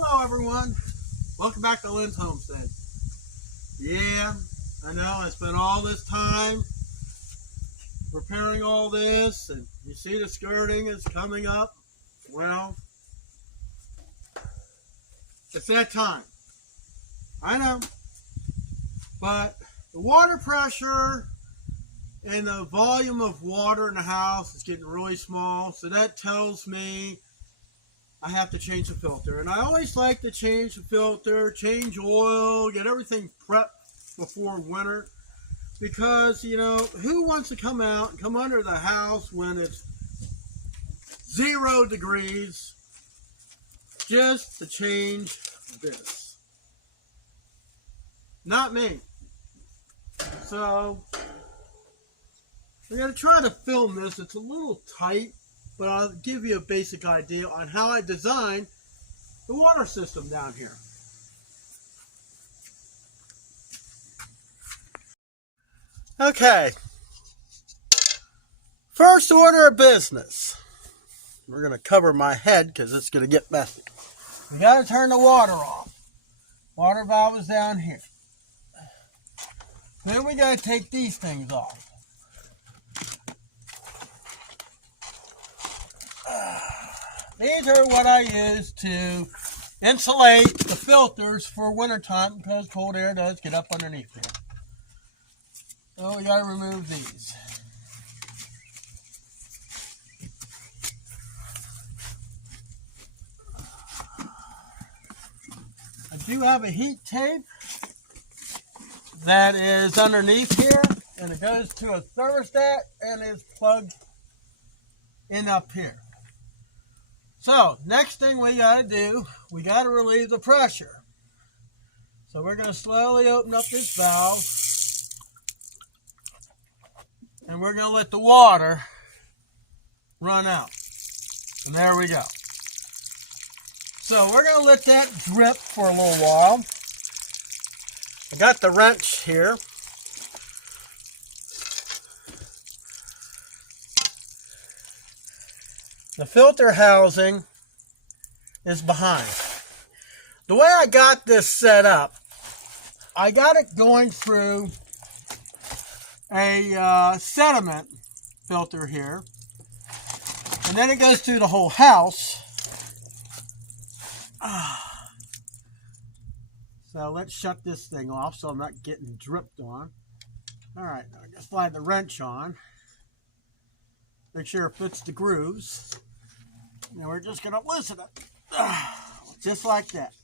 Hello everyone, welcome back to Lynn's Homestead. Yeah, I know I spent all this time preparing all this, and you see the skirting is coming up. Well, it's that time. I know, but the water pressure and the volume of water in the house is getting really small, so that tells me I have to change the filter. And I always like to change the filter, change oil, get everything prepped before winter, because who wants to come out and come under the house when it's 0 degrees just to change this? Not me. So we're going to try to film this. It's a little tight, but I'll give you a basic idea on how I designed the water system down here. Okay, first order of business. We're going to cover my head because it's going to get messy. We got to turn the water off. Water valve is down here. Then we got to take these things off. These are what I use to insulate the filters for wintertime because cold air does get up underneath here. So we got to remove these. I do have a heat tape that is underneath here, and it goes to a thermostat and is plugged in up here. So next thing we got to do, we got to relieve the pressure. So we're going to slowly open up this valve, and we're going to let the water run out. And there we go. So we're going to let that drip for a little while. I got the wrench here. The filter housing is behind. The way I got this set up, I got it going through a sediment filter here, and then it goes through the whole house. So let's shut this thing off so I'm not getting dripped on. All right, now I just slide the wrench on. Make sure it fits the grooves. Now we're just going to loosen it. Just like that.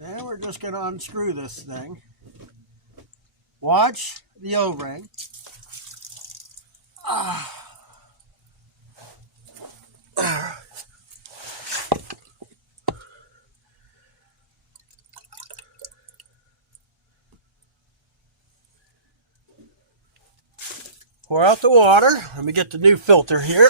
Then we're just going to unscrew this thing. Watch the O-ring. Pour out the water. Let me get the new filter here.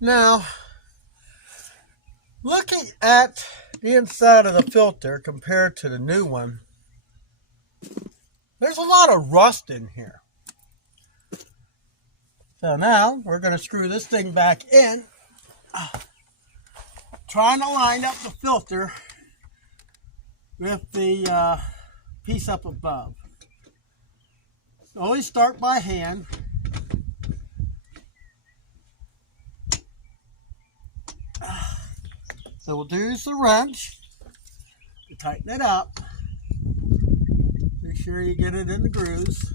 Now, looking at the inside of the filter compared to the new one, there's a lot of rust in here. So now we're going to screw this thing back in, trying to line up the filter with the piece up above. So always start by hand. So we'll use the wrench to tighten it up. Make sure you get it in the grooves.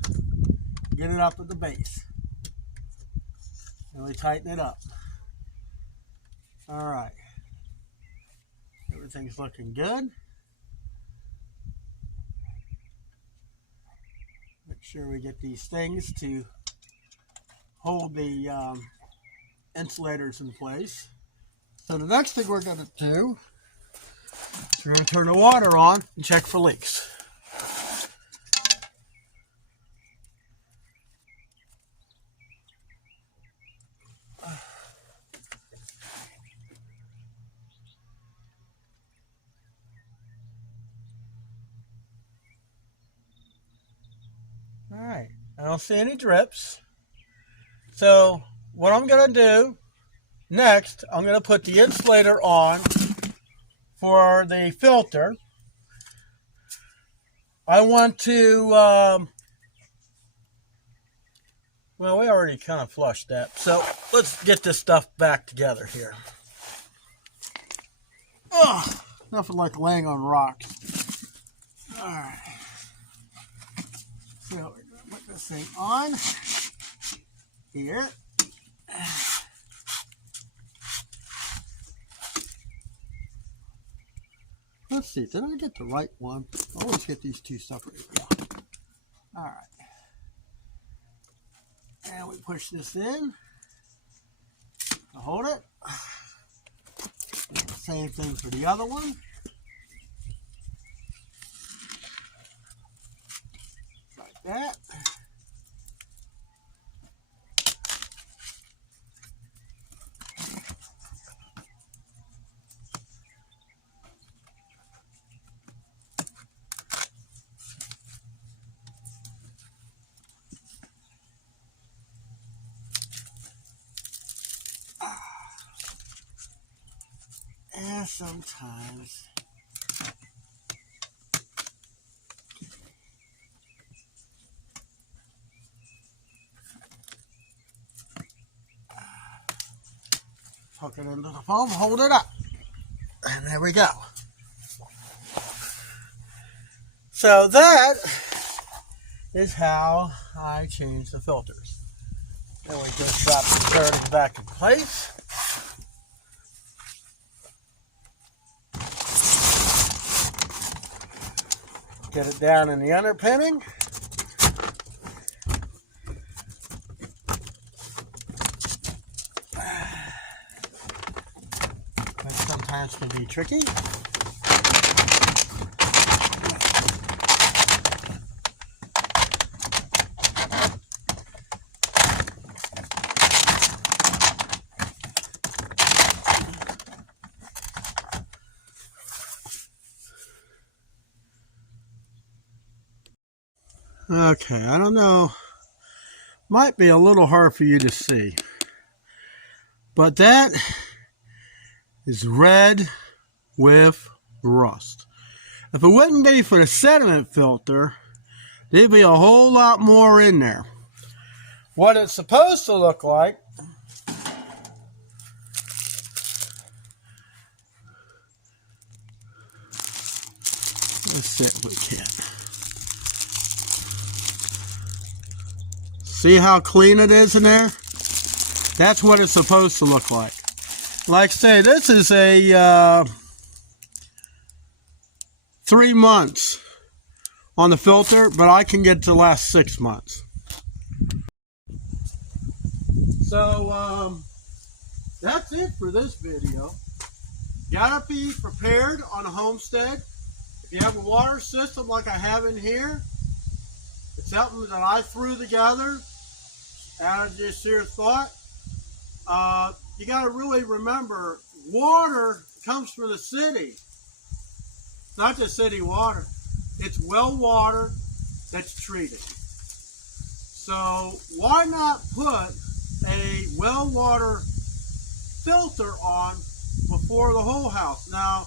Get it up at the base. And we tighten it up. All right. Everything's looking good. Make sure we get these things to hold the insulators in place. So the next thing we're going to do is we're going to turn the water on and check for leaks. don't see any drips. So what I'm going to do next, I'm going to put the insulator on for the filter. I want to, well, we already kind of flushed that. So let's get this stuff back together here. Ugh, nothing like laying on rocks. All right. So we're going to put this thing on here. Let's see, did I get the right one? I always get these two separated. Yeah. All right. And we push this in to hold it. Same thing for the other one. Like that. And sometimes hook it into the foam, hold it up, and there we go. So that is how I change the filters. Then we just drop the coating back in place. Get it down in the underpinning. That sometimes can be tricky. Okay, I don't know. Might be a little hard for you to see. But that is red with rust. If it wouldn't be for the sediment filter, there'd be a whole lot more in there. What it's supposed to look like, let's see if we can. See how clean it is in there? That's what it's supposed to look like. Like I say, this is a 3 months on the filter, but I can get it to last 6 months. So that's it for this video. You gotta be prepared on a homestead. If you have a water system like I have in here, it's something that I threw together out of just sheer thought. You got to really remember, water comes from the city. It's not just city water. It's well water that's treated. So why not put a well water filter on before the whole house? Now,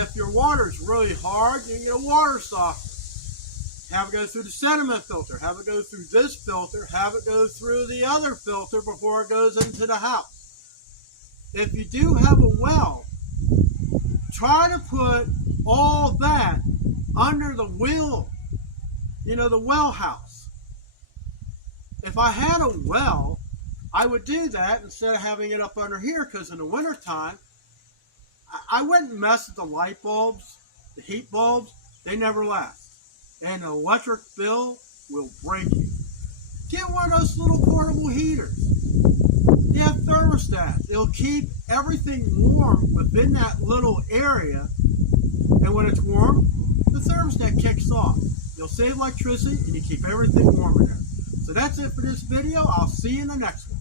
if your water is really hard, you can get a water softener. Have it go through the sediment filter, have it go through this filter, have it go through the other filter before it goes into the house. If you do have a well, try to put all that under the wheel, the well house. If I had a well, I would do that instead of having it up under here, because in the wintertime, I wouldn't mess with the light bulbs, the heat bulbs, they never last. And the electric bill will break you. Get one of those little portable heaters. You have thermostats. It'll keep everything warm within that little area. And when it's warm, the thermostat kicks off. You'll save electricity and you keep everything warm in there. So that's it for this video. I'll see you in the next one.